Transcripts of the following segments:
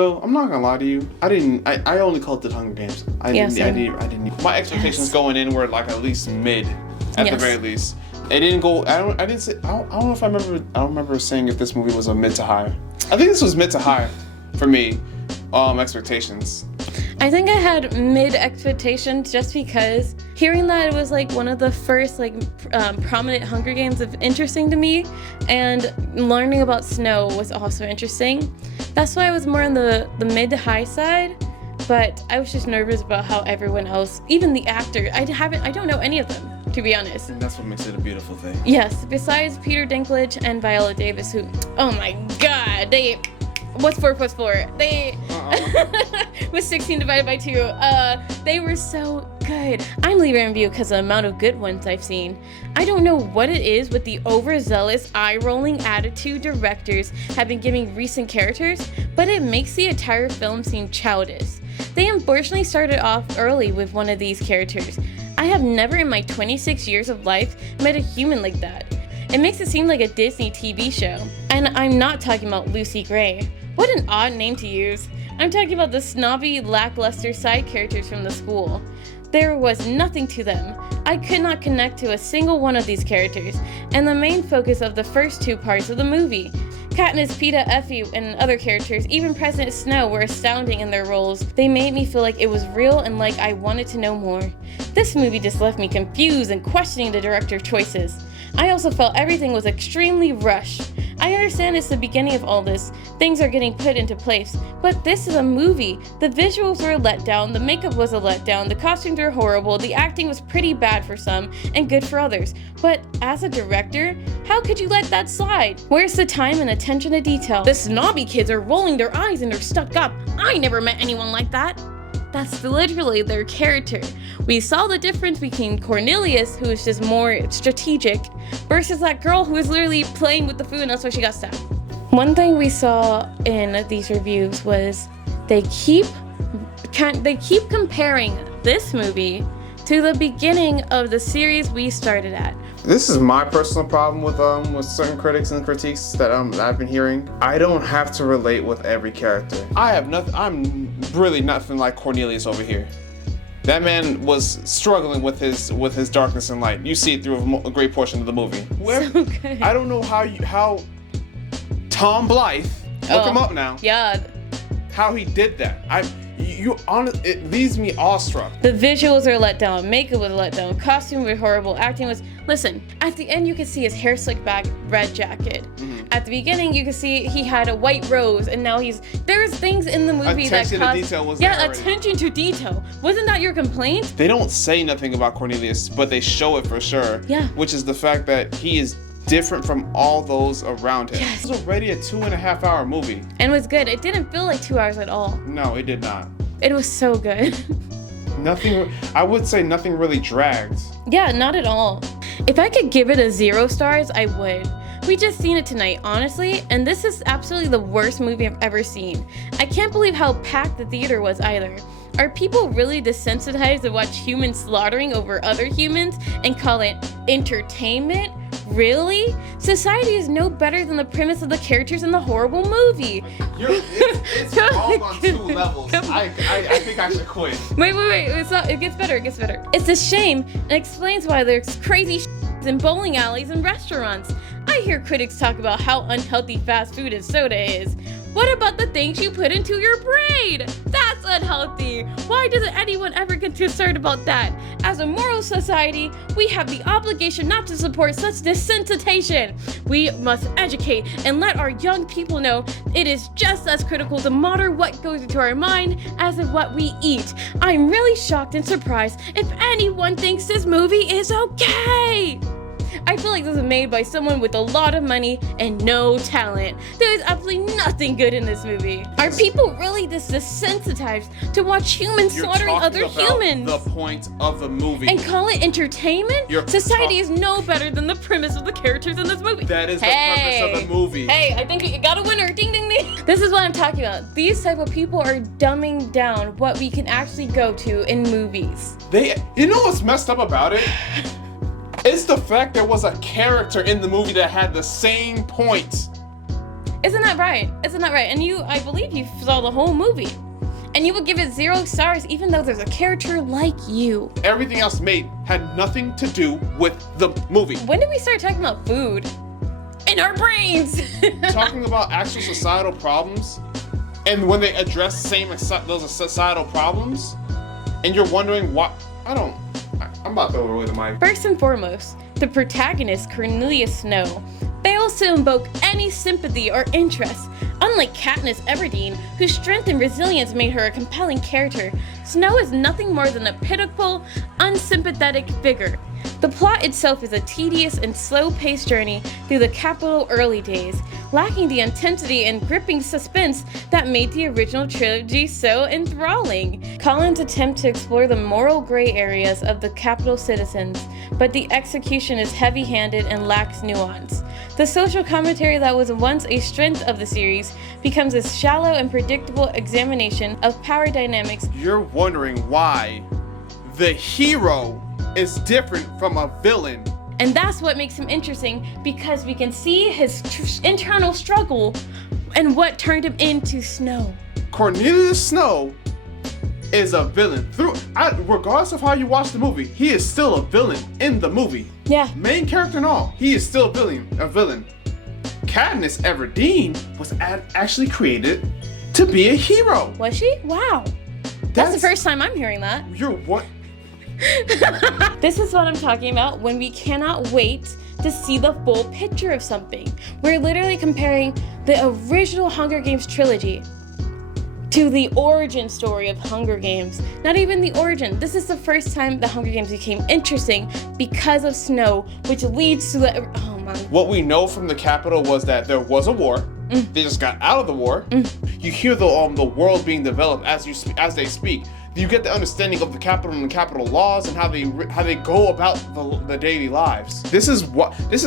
So I'm not gonna lie to you. I only called it Hunger Games. I didn't. My expectations going in were like at least mid, at the very least. It didn't go. I don't know if I remember. I don't remember saying if this movie was a mid to high. I think this was mid to high for me. Expectations. I think I had mid expectations just because hearing that it was like one of the first prominent Hunger Games was interesting to me, and learning about Snow was also interesting. That's why I was more on the mid to high side, but I was just nervous about how everyone else, even the actor, I don't know any of them, to be honest. And that's what makes it a beautiful thing. Yes, besides Peter Dinklage and Viola Davis, who, oh my god, what's 4 plus 4? They with 16 divided by 2. They were so good. I'm leaving a review because of the amount of good ones I've seen. I don't know what it is with the overzealous, eye-rolling attitude directors have been giving recent characters, but it makes the entire film seem childish. They unfortunately started off early with one of these characters. I have never in my 26 years of life met a human like that. It makes it seem like a Disney TV show. And I'm not talking about Lucy Gray. What an odd name to use. I'm talking about the snobby, lackluster side characters from the school. There was nothing to them. I could not connect to a single one of these characters, and the main focus of the first 2 parts of the movie. Katniss, Peeta, Effie, and other characters, even President Snow, were astounding in their roles. They made me feel like it was real and like I wanted to know more. This movie just left me confused and questioning the director's choices. I also felt everything was extremely rushed. I understand it's the beginning of all this, things are getting put into place, but this is a movie. The visuals were a letdown, the makeup was a letdown, the costumes were horrible, the acting was pretty bad for some, and good for others. But as a director, how could you let that slide? Where's the time and attention to detail? The snobby kids are rolling their eyes and they're stuck up. I never met anyone like that. That's literally their character. We saw the difference between Cornelius, who is just more strategic, versus that girl who was literally playing with the food and that's why she got stabbed. One thing we saw in these reviews was they keep comparing this movie to the beginning of the series we started at. This is my personal problem with certain critics and critiques that I've been hearing. I don't have to relate with every character. I'm really nothing like Cornelius over here. That man was struggling with his darkness and light. You see it through a great portion of the movie. So good. I don't know how Tom Blythe, look him up now. Yeah. How he did that. It leaves me awestruck. The visuals are let down, makeup was let down, costume was horrible, acting was... Listen, at the end you can see his hair slicked back, red jacket. Mm-hmm. At the beginning you can see he had a white rose and now there's things in the movie attention to detail was there already. Attention to detail. Wasn't that your complaint? They don't say nothing about Cornelius, but they show it for sure. Yeah. Which is the fact that he is different from all those around him. Yes. It was already a 2.5 hour movie. And it was good. It didn't feel like 2 hours at all. No, it did not. It was so good. I would say nothing really dragged. Yeah, not at all. If I could give it a 0 stars, I would. We just seen it tonight, honestly, and this is absolutely the worst movie I've ever seen. I can't believe how packed the theater was either. Are people really desensitized to watch humans slaughtering over other humans and call it entertainment? Really? Society is no better than the premise of the characters in the horrible movie. It's wrong on 2 levels. I think I should quit. Wait. It gets better. It's a shame and explains why there's crazy in bowling alleys and restaurants. I hear critics talk about how unhealthy fast food and soda is. What about the things you put into your brain? That's unhealthy. Why doesn't anyone ever get concerned about that? As a moral society, we have the obligation not to support such desensitization. We must educate and let our young people know it is just as critical to monitor what goes into our mind as of what we eat. I'm really shocked and surprised if anyone thinks this movie is okay. I feel like this was made by someone with a lot of money and no talent. There is absolutely nothing good in this movie. Are people really this desensitized to watch humans slaughtering other humans? The point of the movie. And call it entertainment? Society is no better than the premise of the characters in this movie. That is the purpose of the movie. Hey, I think you got a winner. Ding, ding, ding. This is what I'm talking about. These type of people are dumbing down what we can actually go to in movies. You know what's messed up about it? It's the fact there was a character in the movie that had the same point. Isn't that right? Isn't that right? And I believe you saw the whole movie. And you would give it 0 stars even though there's a character like you. Everything else made had nothing to do with the movie. When did we start talking about food? In our brains! Talking about actual societal problems, and when they address those societal problems, and you're wondering why, I'm about to throw away the mic. First and foremost, the protagonist, Cornelius Snow, fails to invoke any sympathy or interest. Unlike Katniss Everdeen, whose strength and resilience made her a compelling character, Snow is nothing more than a pitiful, unsympathetic figure. The plot itself is a tedious and slow-paced journey through the capital early days, lacking the intensity and gripping suspense that made the original trilogy so enthralling. Collins attempts to explore the moral gray areas of the capital citizens, but the execution is heavy-handed and lacks nuance. The social commentary that was once a strength of the series becomes a shallow and predictable examination of power dynamics. You're wondering why the hero is different from a villain. And that's what makes him interesting, because we can see his internal struggle and what turned him into Snow. Cornelius Snow is a villain. Regardless of how you watch the movie, he is still a villain in the movie. Yeah. Main character and all, he is still a villain. Katniss Everdeen was actually created to be a hero. Was she? Wow. That's the first time I'm hearing that. You're what? This is what I'm talking about when we cannot wait to see the full picture of something. We're literally comparing the original Hunger Games trilogy to the origin story of Hunger Games. Not even the origin. This is the first time the Hunger Games became interesting because of Snow, which leads to the... Oh my... What we know from the Capitol was that there was a war. They just got out of the war. You hear the world being developed as they speak. You get the understanding of the Capitol and the Capitol laws and how they go about the daily lives. This is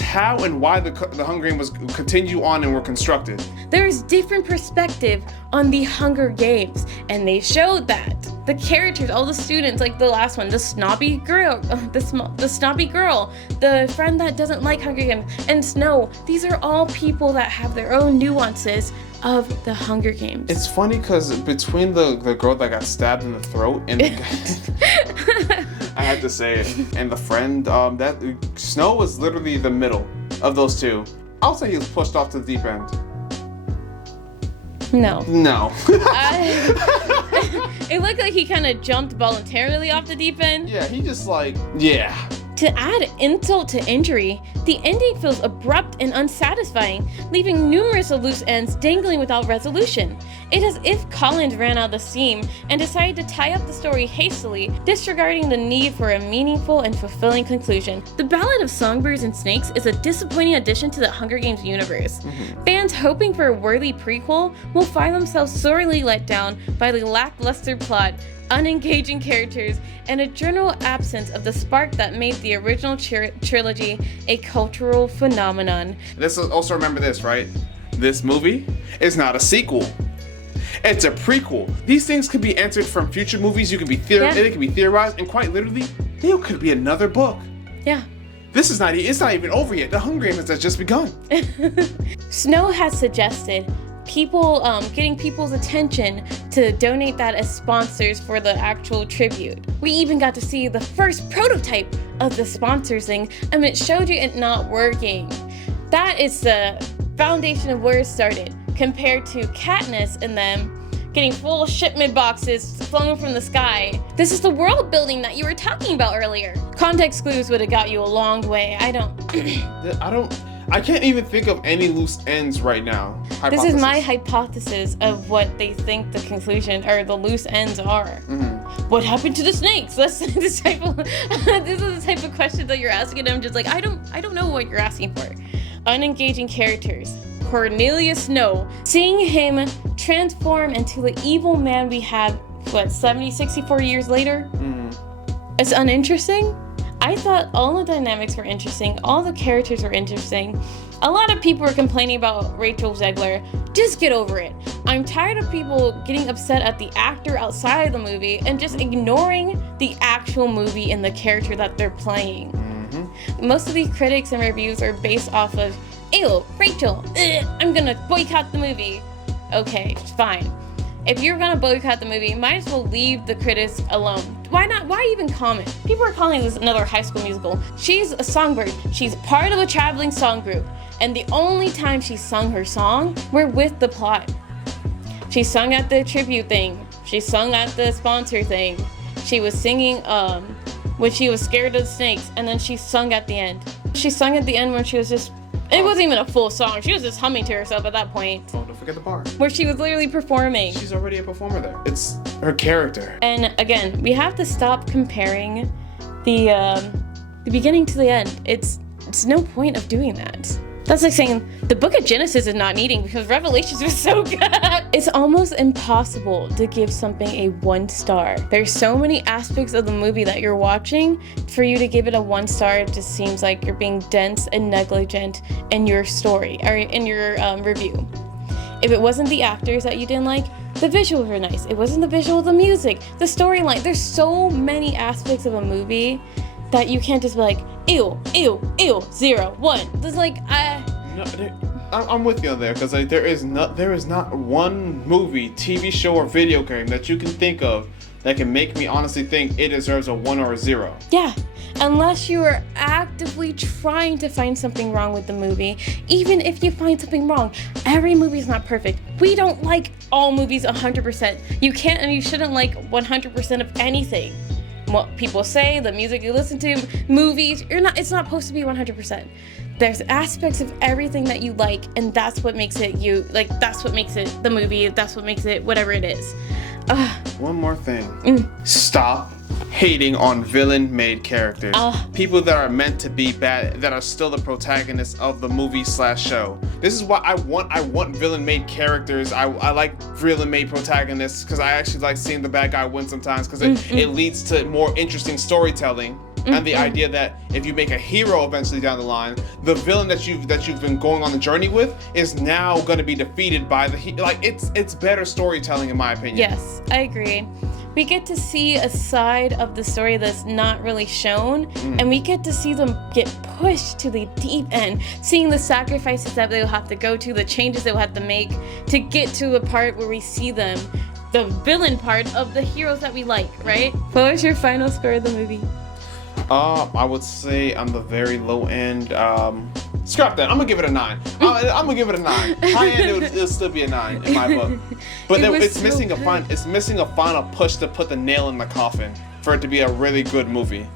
how and why the Hunger Games continue on and were constructed. There's different perspective on the Hunger Games, and they showed that. The characters, all the students, like the last one, the snobby girl, the friend that doesn't like Hunger Games, and Snow, these are all people that have their own nuances of the Hunger Games. It's funny because between the girl that got stabbed in the throat and the guy, I had to say it, and the friend, that Snow was literally the middle of those two. I'll say he was pushed off to the deep end. No. It looked like he kind of jumped voluntarily off the deep end. Yeah, he just yeah. To add insult to injury, the ending feels abrupt and unsatisfying, leaving numerous loose ends dangling without resolution. It is as if Collins ran out of steam and decided to tie up the story hastily, disregarding the need for a meaningful and fulfilling conclusion. The Ballad of Songbirds and Snakes is a disappointing addition to the Hunger Games universe. Fans hoping for a worthy prequel will find themselves sorely let down by the lackluster plot, unengaging characters, and a general absence of the spark that made the original trilogy a cultural phenomenon. Also remember this, right? This movie is not a sequel. It's a prequel. These things could be answered from future movies. They can be theorized, and quite literally, there could be another book. Yeah. It's not even over yet. The Hunger Games has just begun. Snow has suggested getting people's attention to donate that as sponsors for the actual tribute. We even got to see the first prototype of the sponsors thing, and it showed you it not working. That is the foundation of where it started, compared to Katniss and them getting full shipment boxes flown from the sky. This is the world building that you were talking about earlier. Context clues would have got you a long way. I can't even think of any loose ends right now. This is my hypothesis of what they think the conclusion or the loose ends are. What happened to the snakes? This is the type of question that you're asking. I'm just like, I don't know what you're asking for. Unengaging characters. Cornelius Snow. Seeing him transform into the evil man we have, 64 years later? It's uninteresting? I thought all the dynamics were interesting, all the characters were interesting. A lot of people were complaining about Rachel Zegler. Just get over it. I'm tired of people getting upset at the actor outside of the movie and just ignoring the actual movie and the character that they're playing. Most of these critics and reviews are based off of ew, Rachel, I'm gonna boycott the movie. Okay, fine. If you're gonna boycott the movie, might as well leave the critics alone. Why not? Why even comment? People are calling this another High School Musical. She's a songbird. She's part of a traveling song group. And the only time she sung her song were with the plot. She sung at the tribute thing. She sung at the sponsor thing. She was singing when she was scared of the snakes, and then she sung at the end. She sung at the end when she was just, it wasn't even a full song. She was just humming to herself at that point. Oh, don't forget the bar. Where she was literally performing. She's already a performer there. It's her character. And again, we have to stop comparing the beginning to the end. It's no point of doing that. That's like saying the book of Genesis is not needing because Revelations was so good. It's almost impossible to give something a 1 star. There's so many aspects of the movie that you're watching. For you to give it a 1 star, it just seems like you're being dense and negligent in your story or in your review. If it wasn't the actors that you didn't like, the visuals were nice. It wasn't the visual, the music, the storyline. There's so many aspects of a movie that you can't just be like, ew, 0, 1. There's like, No, I'm with you on there because like, there is not one movie, TV show, or video game that you can think of that can make me honestly think it deserves a 1 or a 0. Yeah, unless you are actively trying to find something wrong with the movie. Even if you find something wrong, every movie is not perfect. We don't like all movies 100%. You can't and you shouldn't like 100% of anything. What people say, the music you listen to, movies, it's not supposed to be 100%. There's aspects of everything that you like, and that's what makes it you. Like, that's what makes it the movie, that's what makes it whatever it is. One more thing. Stop hating on villain-made characters. People that are meant to be bad, that are still the protagonists of the movie/show. This is why I want villain-made characters. I like villain-made protagonists because I actually like seeing the bad guy win sometimes because it leads to more interesting storytelling. And the idea that if you make a hero eventually down the line, the villain that you've been going on the journey with is now going to be defeated by it's better storytelling in my opinion. Yes, I agree. We get to see a side of the story that's not really shown, and we get to see them get pushed to the deep end, seeing the sacrifices that they'll have to go to, the changes they'll have to make to get to the part where we see them, the villain part of the heroes that we like, right? What was your final score of the movie? I would say on the very low end, scrap that. I'm gonna give it a 9. I'm gonna give it a 9. High end, it'll still be a 9 in my book. But it's missing a final push to put the nail in the coffin for it to be a really good movie.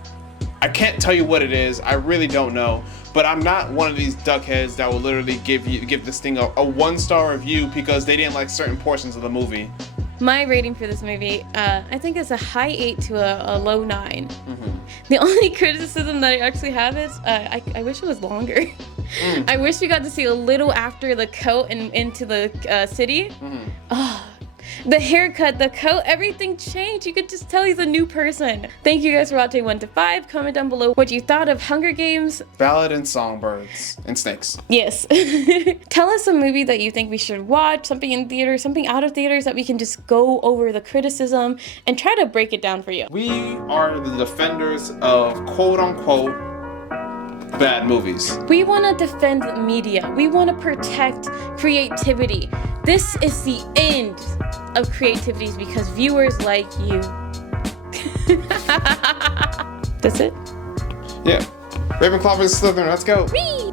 I can't tell you what it is. I really don't know. But I'm not one of these duckheads that will literally give this thing a 1-star review because they didn't like certain portions of the movie. My rating for this movie, I think it's a high 8 to a low 9. The only criticism that I actually have is I wish it was longer. I wish we got to see a little after the coat and into the city. The haircut, the coat, everything changed. You could just tell he's a new person. Thank you guys for watching 1 to 5. Comment down below what you thought of Hunger Games, Ballad of Songbirds and Snakes. Yes. Tell us a movie that you think we should watch, something in theaters, something out of theaters that we can just go over the criticism and try to break it down for you. We are the defenders of quote-unquote bad movies. We want to defend media. We want to protect creativity. This is the end of creativity because viewers like you. That's it? Yeah. Ravenclaw vs. Slytherin, let's go. Whee!